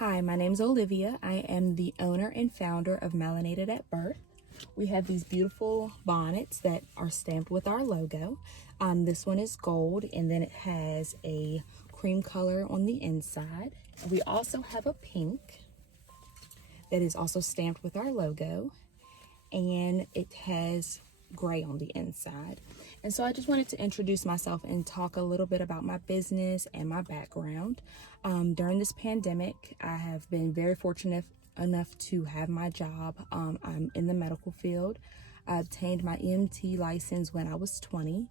Hi, my name's Olivia. I am the owner and founder of Melanated at Birth. We have these beautiful bonnets that are stamped with our logo. This one is gold, and then it has a cream color on the inside. We also have a pink that is also stamped with our logo, and it has gray on the inside. And so I just wanted to introduce myself and talk a little bit about my business and my background. During this pandemic, I have been very fortunate enough to have my job. I'm in the medical field. I obtained my EMT license when I was 20.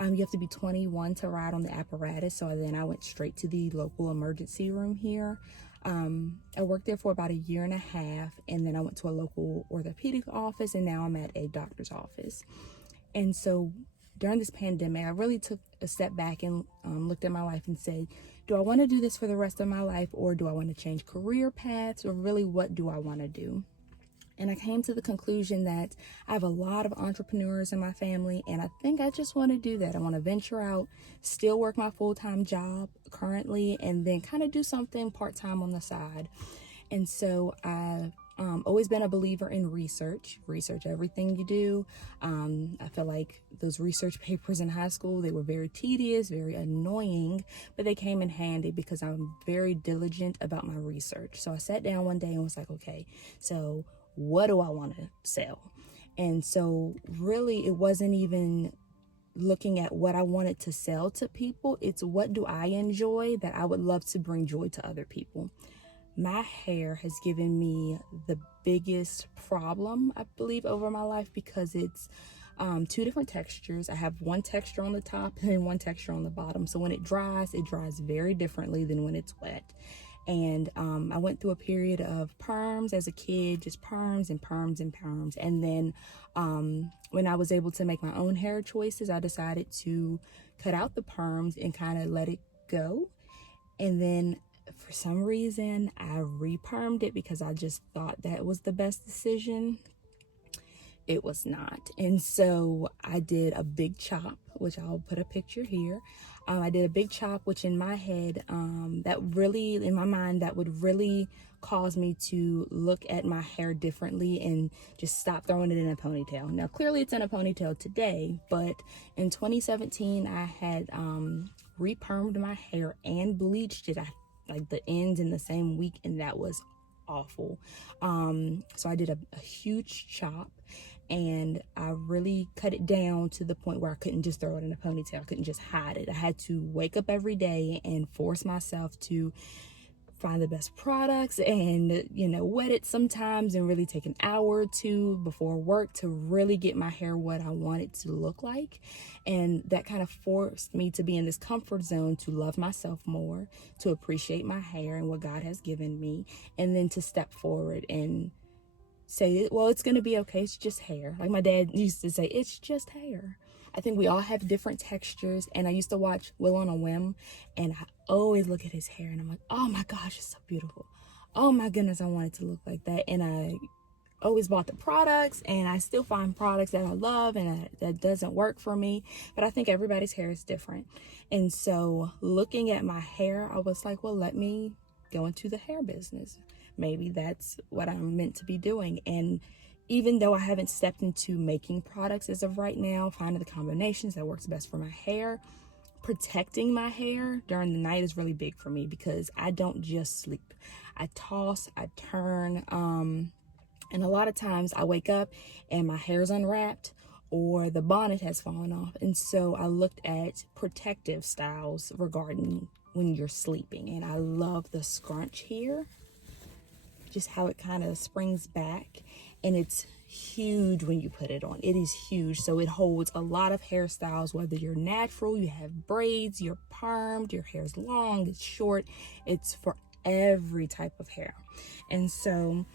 You have to be 21 to ride on the apparatus, so then I went straight to the local emergency room here. I worked there for about a year and a half, and then I went to a local orthopedic office, and now I'm at a doctor's office. And so during this pandemic, I really took a step back and looked at my life and said, do I want to do this for the rest of my life, or do I want to change career paths, or really what do I want to do? And I came to the conclusion that I have a lot of entrepreneurs in my family, and I think I just want to do that. I want to venture out, still work my full-time job currently, and then kind of do something part-time on the side. And so I've always been a believer in research everything you do. I feel like those research papers in high school, they were very tedious, very annoying, but they came in handy because I'm very diligent about my research. So I sat down one day and was like, okay, so what do I want to sell? And so really it wasn't even looking at what I wanted to sell to people. It's what do I enjoy that I would love to bring joy to other people. My hair has given me the biggest problem, I believe, over my life because it's two different textures. I have one texture on the top and then one texture on the bottom. So when it dries very differently than when it's wet. And I went through a period of perms as a kid, just perms and perms and perms. And then when I was able to make my own hair choices, I decided to cut out the perms and kind of let it go. And then for some reason, I re-permed it because I just thought that was the best decision. It was not. And so I did a big chop, which I'll put a picture here. I did a big chop, which in my head, in my mind, that would really cause me to look at my hair differently and just stop throwing it in a ponytail. Now, clearly it's in a ponytail today, but in 2017, I had re-permed my hair and bleached it. Like the ends in the same week, and that was awful. So I did a huge chop, and I really cut it down to the point where I couldn't just throw it in a ponytail. I couldn't just hide it. I had to wake up every day and force myself to find the best products and, wet it sometimes and really take an hour or two before work to really get my hair what I want it to look like. And that kind of forced me to be in this comfort zone, to love myself more, to appreciate my hair and what God has given me, and then to step forward and say, well, it's going to be okay. It's just hair. Like my dad used to say, it's just hair. I think we all have different textures, and I used to watch Will on a Whim, and I always look at his hair and I'm like, oh my gosh, it's so beautiful. Oh my goodness, I want it to look like that. And I always bought the products, and I still find products that I love and that doesn't work for me, but I think everybody's hair is different. And so looking at my hair, I was like, well, let me go into the hair business. Maybe that's what I'm meant to be doing. And even though I haven't stepped into making products as of right now, finding the combinations that works best for my hair, protecting my hair during the night is really big for me because I don't just sleep. I toss, I turn, and a lot of times I wake up and my hair's unwrapped or the bonnet has fallen off. And so I looked at protective styles regarding when you're sleeping. And I love the scrunch here, just how it kind of springs back, and it's huge when you put it on. It is huge, so it holds a lot of hairstyles, whether you're natural, you have braids, you're permed, your hair's long, it's short. It's for every type of hair. And so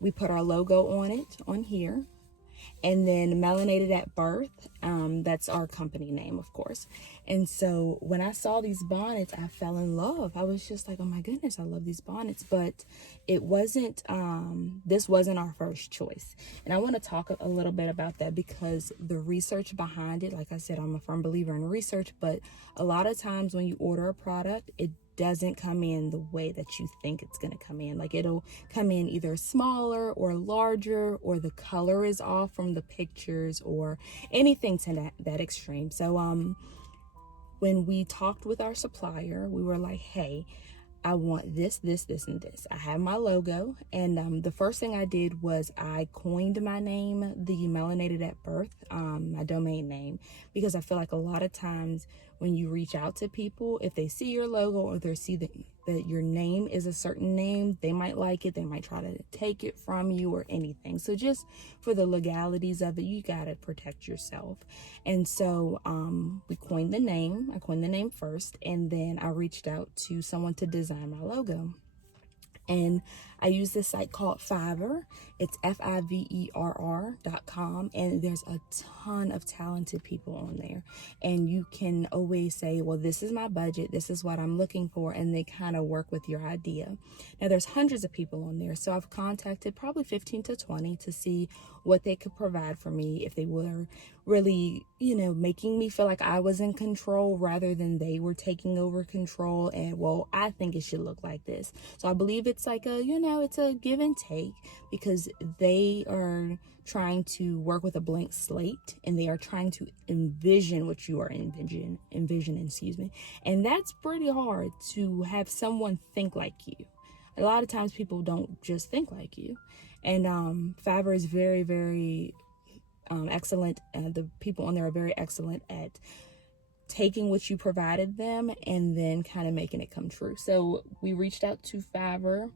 we put our logo on it on here, and then Melanated at Birth, that's our company name, of course. And so when I saw these bonnets, I fell in love. I was just like, oh my goodness, I love these bonnets. But it wasn't, this wasn't our first choice. And I want to talk a little bit about that because the research behind it, like I said, I'm a firm believer in research, but a lot of times when you order a product, it doesn't come in the way that you think it's going to come in. Like it'll come in either smaller or larger, or the color is off from the pictures, or anything to that extreme. So when we talked with our supplier, we were like, hey, I want this, this, this, and this. I have my logo, and the first thing I did was I coined my name, the Melanated at Birth, my domain name, because I feel like a lot of times when you reach out to people, if they see your logo or they see that your name is a certain name, they might like it, they might try to take it from you or anything. So just for the legalities of it, you gotta protect yourself. And so we coined the name. I coined the name first, and then I reached out to someone to design my logo. And I use this site called Fiverr. It's Fiverr.com, and there's a ton of talented people on there. And you can always say, well, this is my budget, this is what I'm looking for, and they kind of work with your idea. Now there's hundreds of people on there, so I've contacted probably 15 to 20 to see what they could provide for me, if they were really, making me feel like I was in control rather than they were taking over control. And well, I think it should look like this. So I believe it's like it's a give and take, because they are trying to work with a blank slate, and they are trying to envision what you are envisioning, and that's pretty hard to have someone think like you. A lot of times people don't just think like you. And Fiverr is very, very excellent. The people on there are very excellent at taking what you provided them and then kind of making it come true. So we reached out to Fiverr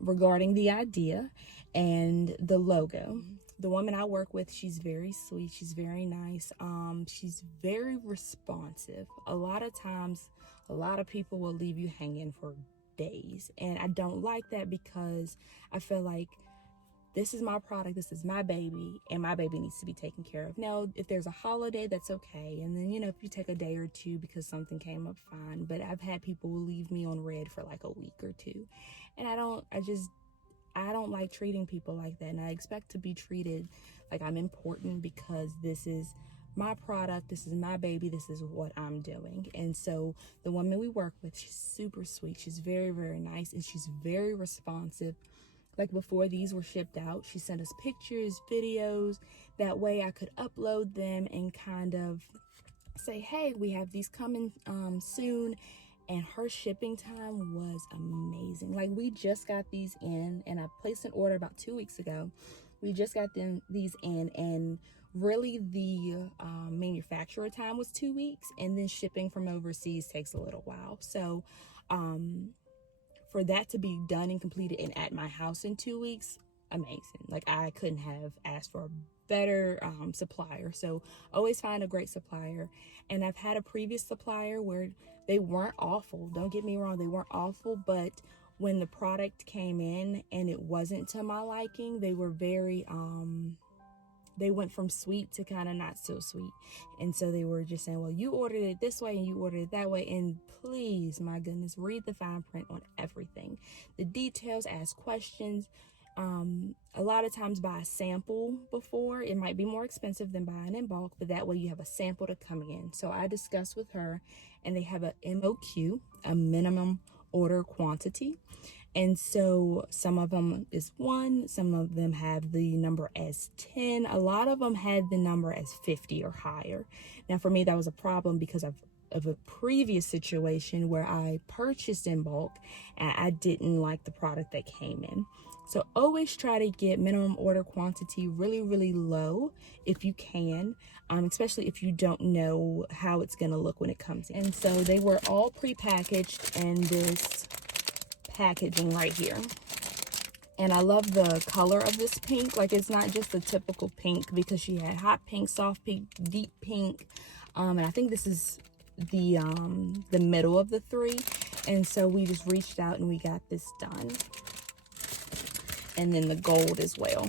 regarding the idea and the logo. The woman I work with, she's very sweet, she's very nice, she's very responsive. A lot of times, a lot of people will leave you hanging for days, and I don't like that, because I feel like this is my product, this is my baby, and my baby needs to be taken care of. Now, if there's a holiday, that's okay. And then, if you take a day or two because something came up, fine. But I've had people leave me on red for like a week or two. And I don't like treating people like that. And I expect to be treated like I'm important, because this is my product, this is my baby, this is what I'm doing. And so the woman we work with, she's super sweet. She's very, very nice, and she's very responsive. Like before these were shipped out, she sent us pictures, videos. That way I could upload them and kind of say, hey, we have these coming soon. And her shipping time was amazing. Like, we just got these in, and I placed an order about 2 weeks ago. We just got these in, and really the manufacturer time was 2 weeks, and then shipping from overseas takes a little while. So for that to be done and completed and at my house in 2 weeks, amazing. Like, I couldn't have asked for a better supplier. So always find a great supplier. And I've had a previous supplier where they weren't awful, don't get me wrong, they weren't awful, but when the product came in and it wasn't to my liking, they were very they went from sweet to kind of not so sweet. And so they were just saying, well, you ordered it this way and you ordered it that way. And please, my goodness, read the fine print on everything. The details, ask questions. A lot of times buy a sample before. It might be more expensive than buying in bulk, but that way you have a sample to come in. So I discussed with her, and they have a MOQ, a minimum order quantity. And so some of them is 1, some of them have the number as 10, a lot of them had the number as 50 or higher. Now for me, that was a problem because of a previous situation where I purchased in bulk and I didn't like the product that came in. So always try to get minimum order quantity really, really low if you can, especially if you don't know how it's gonna look when it comes in. And so they were all pre-packaged in this packaging right here. And I love the color of this pink. Like, it's not just a typical pink, because she had hot pink, soft pink, deep pink, and I think this is the middle of the 3. And so we just reached out and we got this done. And then the gold as well,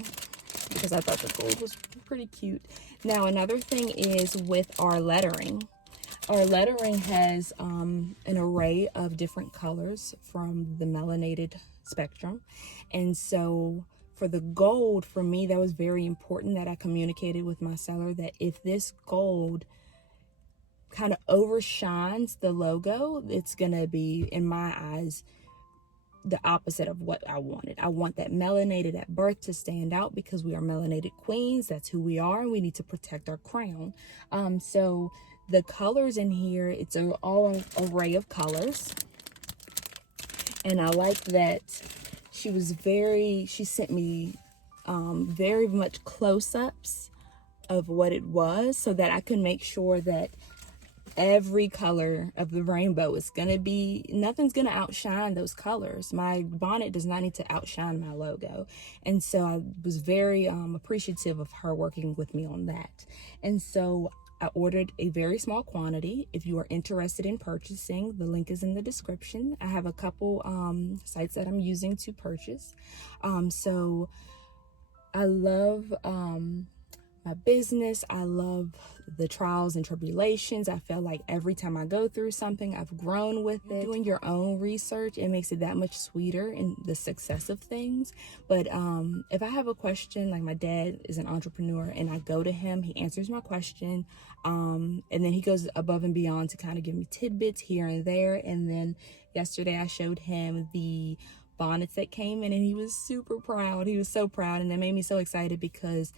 because I thought the gold was pretty cute. Now another thing is with our lettering. Our lettering has an array of different colors from the melanated spectrum. And so for the gold, for me, that was very important that I communicated with my seller that if this gold kind of overshines the logo, it's gonna be, in my eyes, the opposite of what I wanted. I want that melanated at birth to stand out because we are melanated queens. That's who we are, and we need to protect our crown. So the colors in here, it's all an array of colors. And I like that she sent me very much close-ups of what it was so that I could make sure that every color of the rainbow is gonna be, nothing's gonna outshine those colors. My bonnet does not need to outshine my logo. And so I was very appreciative of her working with me on that. And so I ordered a very small quantity. If you are interested in purchasing, the link is in the description. I have a couple sites that I'm using to purchase. So I love my business. I love the trials and tribulations. I feel like every time I go through something, I've grown with it. Doing your own research, it makes it that much sweeter in the success of things. But if I have a question, like my dad is an entrepreneur and I go to him, he answers my question. And then he goes above and beyond to kind of give me tidbits here and there. And then yesterday I showed him the bonnets that came in and he was super proud. He was so proud, and that made me so excited because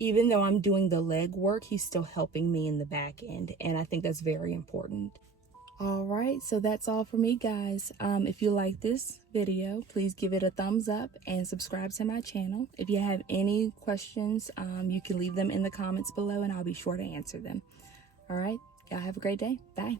even though I'm doing the leg work, he's still helping me in the back end. And I think that's very important. All right, so that's all for me, guys. If you like this video, please give it a thumbs up and subscribe to my channel. If you have any questions, you can leave them in the comments below and I'll be sure to answer them. All right, y'all have a great day. Bye.